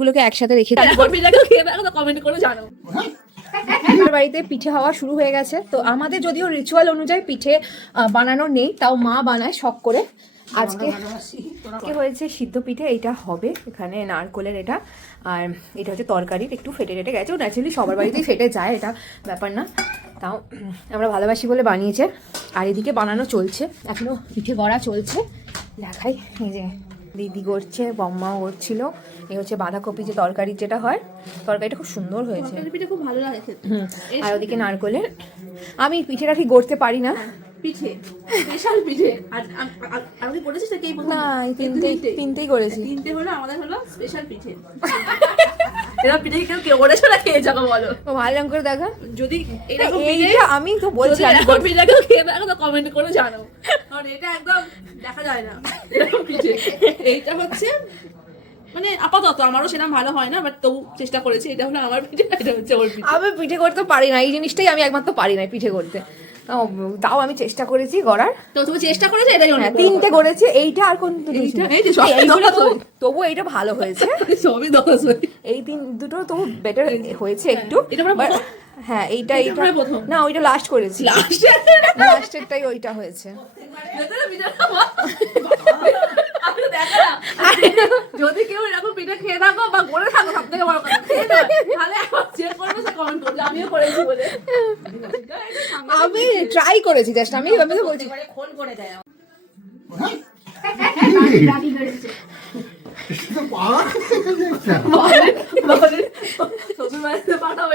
গুলোকে একসাথে রেখে কমেন্ট করে জানাও। আমার বাড়িতে পিঠে হওয়া শুরু হয়ে গেছে। তো আমাদের যদিও রিচুয়াল অনুযায়ী পিঠে বানানো নেই, তাও মা বানায় শখ করে। আজকে হয়েছে সিদ্ধ পিঠে, এইটা হবে এখানে নারকোলের এটা, আর এটা হচ্ছে তরকারির একটু ফেটে টেটে গেছে। ন্যাচারালি সবার বাড়িতেই ফেটে যায়, এটা ব্যাপার না, তাও আমরা ভালোবাসি বলে বানিয়েছে। আর এদিকে বানানো চলছে, এখনো পিঠে গড়া চলছে। দেখাই, এই যে দিদি করছে, বম্মাও করছিল। এই হচ্ছে বাঁধাকপি যে তরকারির যেটা হয়, তরকারিটা খুব সুন্দর হয়েছে। পিঠে খুব ভালো লাগে খেতে। আর ওদিকে নারকোলের, আমি পিঠেটা ঠিক গড়তে পারি না। পিঠে স্পেশাল পিঠে। আর আমি করেছিস নাকি? না, এই তিনটেই করেছি। তিনটে হলো আমাদের হলো স্পেশাল পিঠে। এরা পিঠে কেউ করেছো না, খেয়ে যাবো বলো। ও ভালো রকম করে দেখা, যদি এরকম এইটা আমি তো বলছি আমি পিঠে কেউ খেয়ে দেখো তো কমেন্ট করে জানাও, কারণ এটা একদম দেখা যায় না এরকম পিঠে। এইটা হচ্ছে মানে আপাতত আমারও সেরকম ভালো হয় না, বাট তবু চেষ্টা করেছি। এটা হলো আমার পিঠে, এটা হচ্ছে ওর পিঠে। আমি পিঠে করতে পারি না, এই জিনিসটাই আমি একমাত্র পারি না পিঠে করতে। তাও আমি চেষ্টা করেছি গড়ার। তো তুমি চেষ্টা করেছো, এটাই অনেক বড় তিনটে করেছি, এইটা আর কোন এইগুলো তবু এইটা ভালো হয়েছে। সবই দোষ হয়। এই দুটো তবু বেটার হয়েছে একটু। এটা আমরা But হ্যাঁ, এইটা প্রথম। না, ওইটা লাস্ট করেছি, লাস্টেরটাই ওইটা হয়েছে। যদি কেউ এরকম পিঠে খেয়ে থাকো বা করে থাকো, সব থেকে বড় কথা খেয়ে নাও, তাহলে একবার চেক করবে, সে কমেন্ট করবে আমিও করেছি বলে। আমি ট্রাই করেছি জাস্ট, আমি তো বলছি ফোন করে দেয় শ্বশুর বাড়িতে পাঠাবো।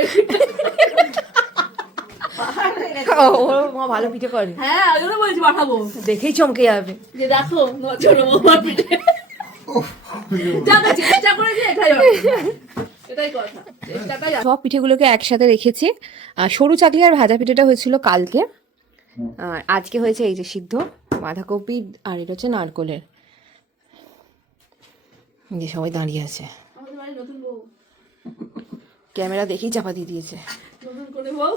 মা ভালো পিঠে করে। হ্যাঁ, আমি তো বলছি পাঠাবো, দেখেই চমকে যাবে যে দেখো ছোট বৌমার পিঠে। চেষ্টা করেছি, এটাই কথা, চেষ্টাটাই। সব পিঠেগুলোকে একসাথে রেখেছি। সরু চাকলি আর ভাজা পিঠেটা হয়েছিল কালকে, আর আজকে হয়েছে এই যে সিদ্ধ বাঁধাকপি, আর এটা হচ্ছে নারকোলের। যে সবাই দাঁড়িয়ে আছে, আমাদের বাড়ির নতুন বউ, ক্যামেরা দেখেই চাপা দিয়ে দিয়েছে। নতুন করে বউ।